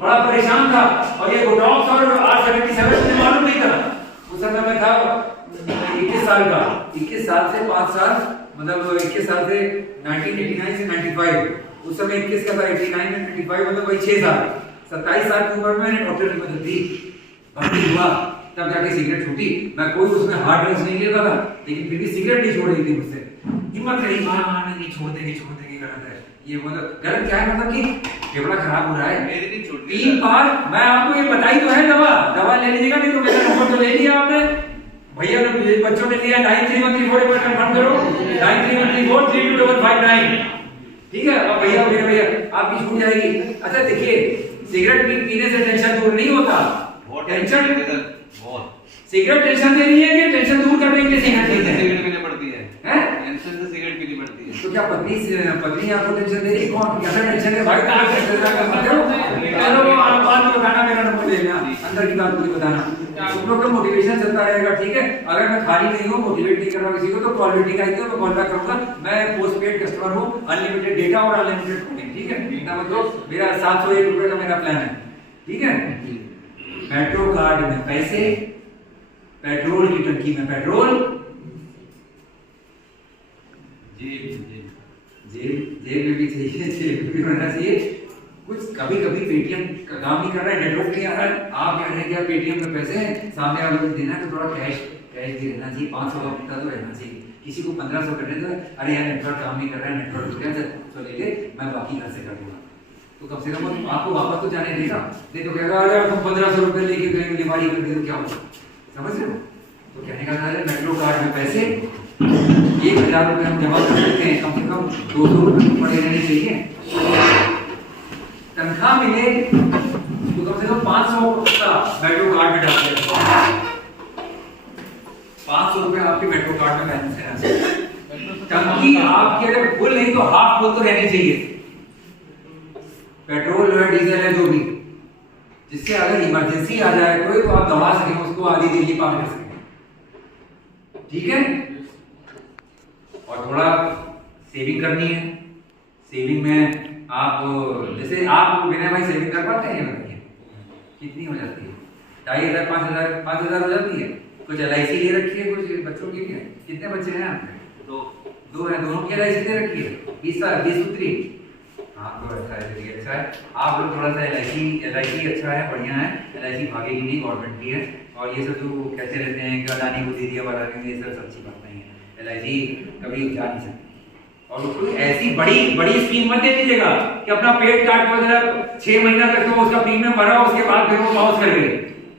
बड़ा परेशान था और ये बोटॉक्स और R77 मुझे मालूम नहीं था। उस समय मैं था 21 साल का, 21 साल से 5 साल, मतलब 21 साल से 1989 से 95, उस समय 21 का था, 89 में 95 मतलब वही 6 साल, 27 साल की उम्र में मैंने डॉक्टर की मदद दी, भर्ती हुआ, तब जाके सिगरेट छूटी। मैं कोई उसमें हार्ड ड्रग्स नहीं लेता था, लेकिन फिर भी सिगरेट नहीं छोड़ रही थी मुझसे। हिम्मत रही, नहीं छोड़ देगी गलत है ये, मतलब गलत क्या है, मतलब कि फेफड़ा खराब हो रहा है। 3 बार मैं आपको ये बताई तो है, दवा ले लीजिएगा, नहीं तो मेरा नंबर तो ले लिया आपने, भैया ने बच्चों ने लिया 9313 पर कंफर्म करो, 9313432559, ठीक है। अब भैया आपकी छूट जाएगी। अच्छा देखिए, सिगरेट पीने से टेंशन दूर नहीं होता, टेंशन सिगरेट टेंशन दे रही है कि टेंशन दूर करने के लिए सिगरेट पीनी पड़ती है, टेंशन से सिगरेट पीनी पड़ती है। तो क्या पत्नी आपको टेंशन दे रही है? कौन कैसा टेंशन है भाई? कहां से चलो आप बात में बताना, मेरा नंबर ले लेना, अंदर की बात मुझे बताना, तुम लोग का मोटिवेशन चलता रहेगा, ठीक है। अगर मैं खाली नहीं हूं, मोटिवेट नहीं कर रहा किसी को, तो कॉल वेटिंग आई तो मैं कॉल बैक करूंगा। मैं पोस्टपेड कस्टमर हूं, अनलिमिटेड डेटा और अनलिमिटेड कॉलिंग, ठीक है। इतना मतलब मेरा 701 रुपए का मेरा प्लान है, ठीक है। मेट्रो कार्ड में पैसे, पेट्रोल की टंकी में पेट्रोल, जेब में भी चाहिए, जेब में भी होना चाहिए कुछ। कभी पेटीएम काम नहीं कर रहा है, नेटवर्क नहीं आ रहा है, आप कह रहे हैं क्या पेटीएम में पैसे हैं, सामने वाले को देना है तो थोड़ा कैश भी रहना चाहिए, 500 का तो रहना चाहिए। किसी को 1500 करने दो, अरे यार नेटवर्क काम नहीं कर रहा है, नेटवर्क रुक गया तो ले ले, मैं बाकी घर से कर दूंगा, तो कम से कम आपको वापस तो जाने देगा। नहीं तो कहेगा अरे तुम 1500 रुपए लेके गए, डिमांड कर दे तो क्या होगा, समझ रहे हो? तो कहने का है मेट्रो कार्ड में पैसे 1000 रुपए हम जमा कर सकते हैं, कम से कम 200 रुपए पड़े रहने चाहिए। तनख्वाह मिले तो कम से कम 500 का मेट्रो कार्ड में डाल दें, 500 रुपए आपके मेट्रो कार्ड में बैलेंस है। टंकी आपकी अगर फुल नहीं तो हाफ फुल तो रहनी चाहिए, पेट्रोल है डीजल है जो भी, जिससे अगर इमरजेंसी आ जाए कोई तो आप दबा सकें उसको, आधी दिल्ली पार कर सकें, ठीक है। और थोड़ा सेविंग करनी है, सेविंग में आप जैसे आप विनय भाई सेविंग कर पाते हैं, ये कितनी हो जाती है? 2500 5000 हो जाती है। कुछ LIC ले रखी है, कुछ बच्चों की है। कितने बच्चे हैं आपके? दो हैं, दोनों की LIC ले रखी है, 20 सूत्री। हाँ तो अच्छा है, आप लोग थोड़ा सा LIC अच्छा है, बढ़िया है, LIC भागेगी नहीं, गवर्नमेंट की है। और ये सब जो कहते रहते हैं कि अडानी को दे दिया वाला, ये सब अच्छी बात नहीं है, LIC कभी जा नहीं सकती। और कोई ऐसी बड़ी स्कीम मत दे दीजिएगा कि अपना पेट काट के मतलब 6 महीना तक तो उसका प्रीमियम भरा, उसके बाद फिर वो पॉज कर गए,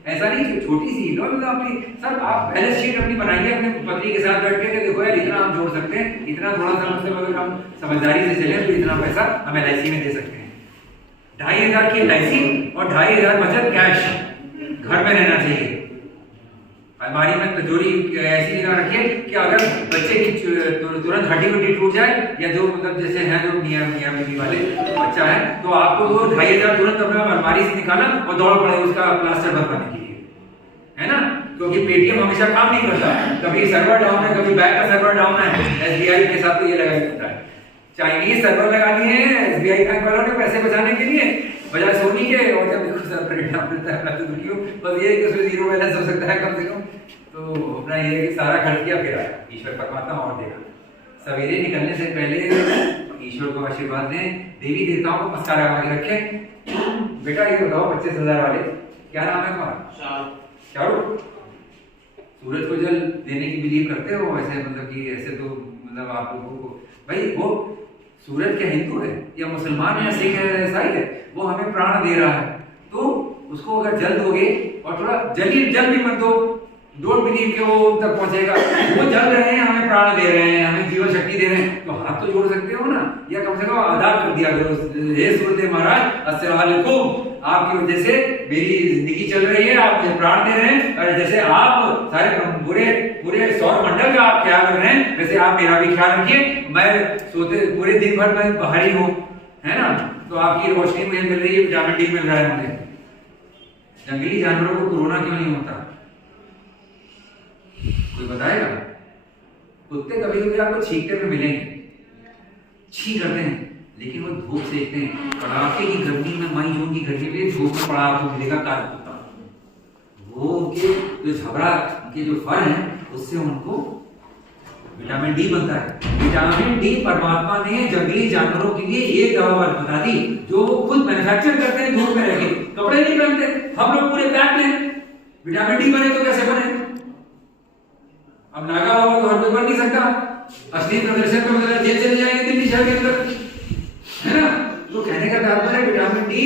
ऐसा नहीं। छोटी सी लो, मतलब अपनी सर आप बैलेंस शीट अपनी बनाइए अपने पत्नी के साथ बैठ के, देखो यार इतना हम जोड़ सकते हैं, इतना थोड़ा सा मतलब अगर हम समझदारी से चलें तो इतना पैसा हम LIC में दे सकते हैं। 2500 की LIC और 2500 बचत कैश घर में रहना चाहिए। अलमारी में तिजोरी ऐसी जगह रखिए कि अगर बच्चे की तुरंत हड्डी टूट जाए, या जो मतलब जैसे है जो मियां बीवी वाले बच्चा है, तो आपको वो 2500 तुरंत अपने अलमारी से निकालना और दौड़ पड़े उसका प्लास्टर बनवाने के लिए, है ना। क्योंकि पेटीएम हमेशा काम नहीं करता, कभी सर्वर डाउन है, कभी बैंक का सर्वर डाउन है, SBI के साथ तो ये लगा होता है। चाइनीज सर्वर लगा दिए हैं SBI बैंक वालों ने पैसे बचाने के लिए, बजाय सोनी के। और जब देखो सर्वर डाउन मिलता है तो दुनिया बस ये कि उसमें 0 बैलेंस हो सकता है कम से कम। तो अपना ये है कि सारा खर्च किया, फिर आया ईश्वर परमात्मा और देगा। सवेरे निकलने से पहले ईश्वर को आशीर्वाद दें, देवी देवताओं को नमस्कार लगा के रखें। बेटा ये बताओ 25,000 वाले क्या नाम है तुम्हारा? शाहरुख। सूरज को जल देने की बिलीव करते हो? ऐसे मतलब कि ऐसे तो मतलब आप लोगों को भाई, वो सूरज क्या हिंदू है या मुसलमान है या सिख है, ईसाई है, वो हमें प्राण दे रहा है, तो उसको अगर जल दोगे और थोड़ा जल भी मत दो, डोंट बिलीव कि वो तक पहुंचेगा। वो जल रहे हैं, हमें प्राण दे रहे हैं, हमें जीवन शक्ति दे रहे हैं, तो हाथ तो जोड़ सकते हो ना, या कम से कम अदा कर दिया करो, हे सूरज महाराज अस्सलाम वालेकुम, आपकी वजह से मेरी जिंदगी चल रही है, आप मुझे प्राण दे रहे हैं, और जैसे आप सारे पूरे सौर मंडल का आप ख्याल रख रहे हैं, वैसे आप मेरा भी ख्याल रखिए। मैं सोते पूरे दिन भर मैं बाहरी हूँ, है ना, तो आपकी रोशनी मुझे मिल रही है, विटामिन डी मिल रहा है मुझे। जंगली जानवरों को कोरोना क्यों नहीं होता, कोई बताएगा? कुत्ते कभी कभी आपको छींकते हुए मिलेंगे, छी करते हैं, लेकिन वो धूप सेकते हैं। कड़ाके की गर्मी में, मई जून की गर्मी में धूप में पड़ा आपको मिलेगा काला कुत्ता। वो उनके जो झबरा, उनके जो फल हैं उससे उनको विटामिन डी बनता है। विटामिन डी परमात्मा ने जंगली जानवरों के लिए एक दवा बता दी जो वो खुद मैन्युफैक्चर करते हैं धूप में रह के, कपड़े नहीं पहनते। हम लोग पूरे पैक हैं, विटामिन डी बने तो कैसे बने? अब नागा बाबा तो हर कोई बन नहीं सकता, असली प्रदर्शन का मतलब जेल चले जाएंगे दिल्ली शहर के अंदर, है ना। तो कहने का तात्पर्य विटामिन डी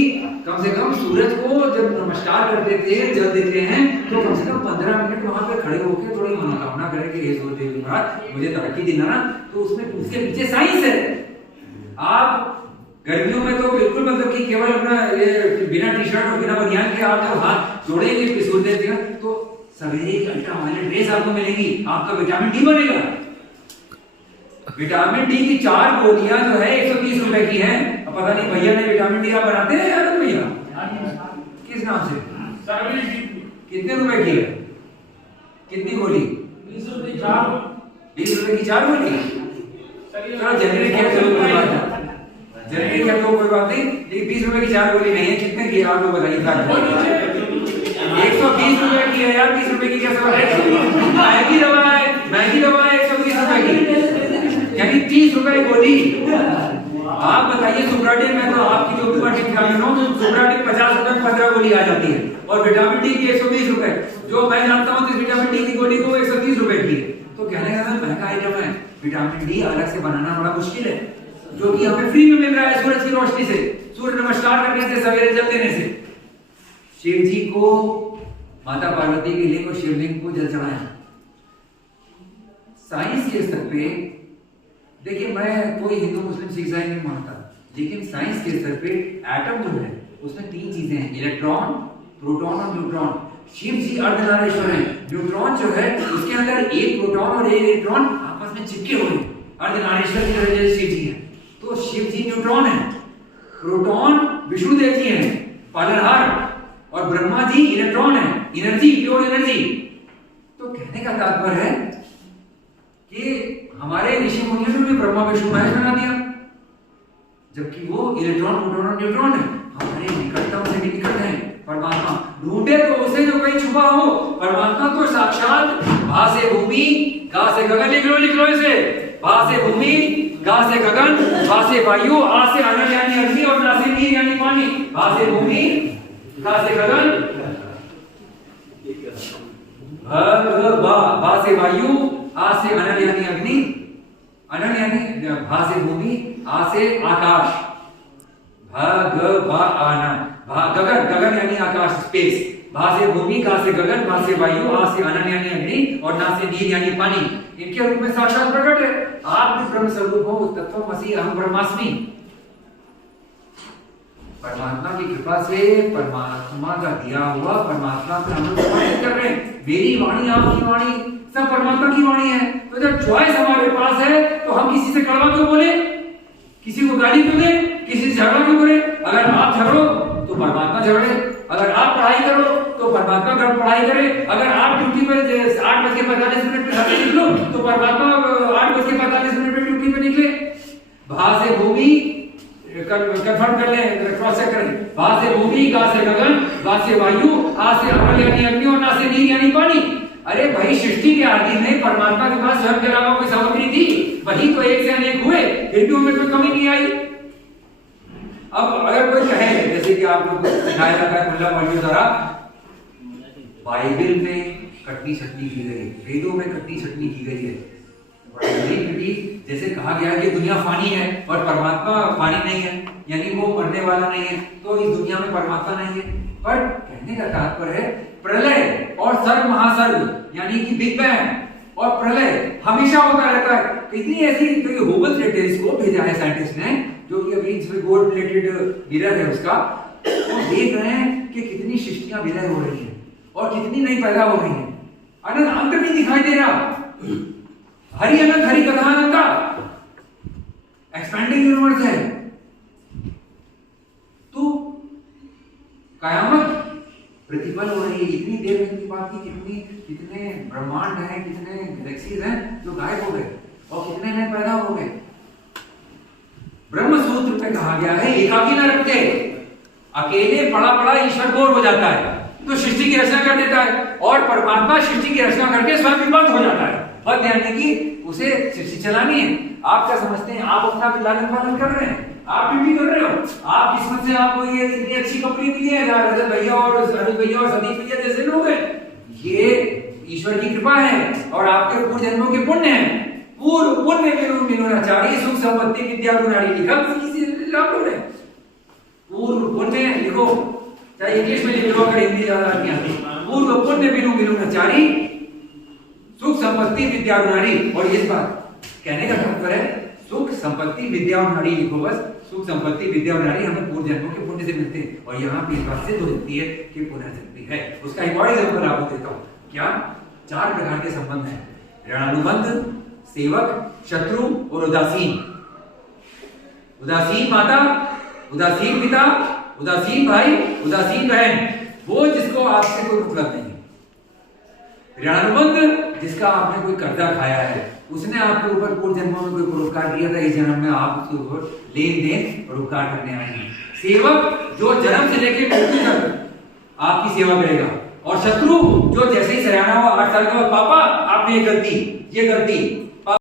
कम से कम सूरज को जब नमस्कार करते थे, जल देते हैं, तो कम से कम 15 मिनट वहां पे खड़े होकर थोड़ी मनोकामना करें कि हे सूरज देव महाराज मुझे तरक्की देना ना, तो उसमें उसके पीछे साइंस है। आप गर्मियों में तो बिल्कुल मतलब कि केवल अपना ये बिना टी शर्ट और बिना बनियान के आप जब हाथ जोड़ेंगे सूरज देव का, तो सवेरे की अल्ट्रावायलेट रेस आपको मिलेगी, आपका विटामिन डी बनेगा। विटामिन डी की 4 गोलियां जो है 130 रुपए की हैं। अब पता नहीं भैया ने विटामिन डी आप बनाते हैं या तो भैया किस नाम से? कितने रुपए की है? कितनी गोली? 20 रुपए की 4 गोली। चलो जनरली क्या, चलो कोई बात नहीं, जनरली क्या तो कोई बात नहीं, लेकिन 20 रुपए की 4 गोली नहीं है। कितने की आप लोग बताइए? 120 रुपए की है यार, 20 रुपए की कैसे बनाएगी? महंगी दवा है, महंगी दवा है 120 रुपए की, यानी 30 रुपए गोली। आप बताइए सुब्राडिन में तो आपकी जो विटामिन हो, सुब्राडिन 50 रुपए 15 गोली आ जाती है, और विटामिन डी की 120 रुपए, जो मैं जानता हूँ तो विटामिन डी की गोली को 130 रुपए की है। तो कहने का महंगा आइटम है। विटामिन डी अलग से बनाना बड़ा मुश्किल है, जो कि हमें फ्री में मिल रहा है सूरज की रोशनी से, सूर्य नमस्कार करने से, सवेरे जल देने से। शिव जी को, माता पार्वती के लिए को शिवलिंग को जल चढ़ाया। साइंस के स्तर पे देखिए, मैं कोई हिंदू मुस्लिम सिख ईसाई नहीं मानता, लेकिन साइंस के स्तर पे एटम जो है उसमें 3 चीजें हैं, इलेक्ट्रॉन, प्रोटॉन और न्यूट्रॉन। शिव जी अर्धनारीश्वर हैं। न्यूट्रॉन जो है उसके अंदर एक प्रोटॉन और एक इलेक्ट्रॉन आपस में चिपके हुए हैं, अर्धनारीश्वर की वजह से शिव जी हैं। तो शिव जी न्यूट्रॉन है, प्रोटॉन विष्णु देव जी हैं पालनहार, और ब्रह्मा जी इलेक्ट्रॉन है, एनर्जी, प्योर एनर्जी। तो कहने का तात्पर्य है कि हमारे ऋषि मुनियों ने ब्रह्मा विष्णु महेश बना दिया, जबकि वो इलेक्ट्रॉन, प्रोटॉन और न्यूट्रॉन है। हमारे निकटतम से भी निकट है परमात्मा, ढूंढे तो उसे जो कहीं छुपा हो। परमात्मा तो साक्षात भा से भूमि, गा से गगन, लिख लो इसे, भा से भूमि, गा से गगन, भा से वायु, आ से अनल यानी अग्नि, और ना से नीर यानी पानी। भा से भूमि, गा से गगन, भा से वायु, आ से अनल यानी अग्नि, अनल यानी भा से भूमि, आ से आकाश, गगन, गगन यानी आकाश, स्पेस। भा से भूमि, गा से गगन, भा से वायु, आ से अनल यानी अग्नि, और ना से नीर यानी पानी। इनके रूप में साक्षात प्रकट है। आप भी ब्रह्म स्वरूप हो, तत्वमसि अहम ब्रह्मास्मि। परमात्मा की कृपा से, परमात्मा का दिया हुआ, परमात्मा पर हम लोग समर्पित कर रहे हैं। मेरी वाणी, आपकी वाणी, सब परमात्मा की वाणी है। तो जब चॉइस हमारे पास है तो हम किसी से कड़वा क्यों बोले, किसी को गाली क्यों दें, किसी से झगड़ा क्यों करें? अगर आप झगड़ो तो परमात्मा झगड़े, अगर आप पढ़ाई करो तो परमात्मा पढ़ाई करे, अगर आप ड्यूटी पर 8:45 पे घर से निकलो तो परमात्मा 8:45 पे ड्यूटी पे निकले। भा से भूमि, कंफर्म कर ले, क्रॉस चेक करें। भा से भूमि, गा से गगन, भा से वायु, आ से अनल यानी अग्नि, और ना से नीर यानी पानी। अरे भाई, सृष्टि के आदि में परमात्मा के पास स्वयं के अलावा कोई सामग्री थी? वही तो एक से अनेक हुए, फिर भी उनमें कोई कमी नहीं आई। अब अगर कोई कहे, जैसे कि आप लोग को सिखाया जाता है मुल्ला मौलवियों द्वारा, बाइबल में कटनी छटनी की गई है, वेदों में कटनी छटनी की गई है, जैसे कहा गया कि दुनिया फानी है और परमात्मा फानी नहीं है, यानी वो मरने वाला नहीं है, तो इस दुनिया में परमात्मा नहीं है। पर कहने का तात्पर्य है प्रलय और सर्व महासर्ग, यानी कि बिग बैंग और प्रलय हमेशा होता रहता है। कितनी ऐसी हबल टेलीस्कोप भेजा है साइंटिस्ट ने, जो कि अभी इसमें गोल्ड प्लेटेड मिरर है उसका, वो देख रहे हैं कि कितनी सृष्टियां विलय हो रही हैं और कितनी नई पैदा हो रही हैं। अनंत अंत नहीं दिखाई दे रहा, हरि अनंत हरि कथा अनंता, एक्सपेंडिंग यूनिवर्स है। तो कयामत प्रतिपल हो रही है। इतनी देर में की बात की, कितने ब्रह्मांड हैं, कितने गैलेक्सीज हैं जो गायब हो गए और कितने नए पैदा हो गए। ब्रह्म सूत्र में कहा गया है एकाकी न रखते, अकेले पड़ा पड़ा ईश्वर बोर हो जाता है तो सृष्टि की रचना कर देता है, और परमात्मा सृष्टि की रचना करके स्वयं भी बंद हो जाता है। और ध्यान दें कि उसे सृष्टि चलानी है। आप क्या समझते हैं, आप अपना लालन पालन कर रहे हैं, आप ड्यूटी कर रहे हो, आप किस्मत से आपको ये इतनी अच्छी कंपनी मिली है, रजत भैया और अनुज भैया और सतीश भैया जैसे लोग हैं, ये ईश्वर की कृपा है और आपके पूर्व जन्मों के पुण्य है। पूर्व पुण्य मिलुनाचारी सुख संपत्ति विद्या गुणारी लिखा किसी आप लोग ने, पूर्व पुण्य लिखो, चाहे इंग्लिश में लिख लो अगर हिंदी ज्यादा आती है। पूर्व पुण्य मिलुनाचारी सुख संपत्ति विद्या गुणारी। और इस बात कहने का तात्पर्य है सुख संपत्ति विद्या और नारी लिखो, बस सुख संपत्ति विद्या और नारी हमें पूर्व जन्मों के पुण्य से मिलते हैं। और यहाँ पे इस बात से हो जाती है कि पुनः शक्ति है। उसका एक और एग्जाम्पल आपको देता हूँ। क्या 4 प्रकार के संबंध हैं, ऋणानुबंध, सेवक, शत्रु और उदासीन। उदासीन माता, उदासीन पिता, उदासीन भाई, उदासीन बहन, वो जिसको आपसे कोई मतलब नहीं। ऋणानुबंध, जिसका आपने कोई कर्जा खाया है, उसने आपके ऊपर पूर्व जन्मों में कोई उपकार किया था, इस जन्म में आप उसके ऊपर लेन देन और उपकार करने आए हैं। सेवक, जो जन्म से लेकर मृत्यु तक आपकी सेवा करेगा। और शत्रु, जो जैसे ही सयाना हुआ 8 साल के बाद, पापा आपने ये गलती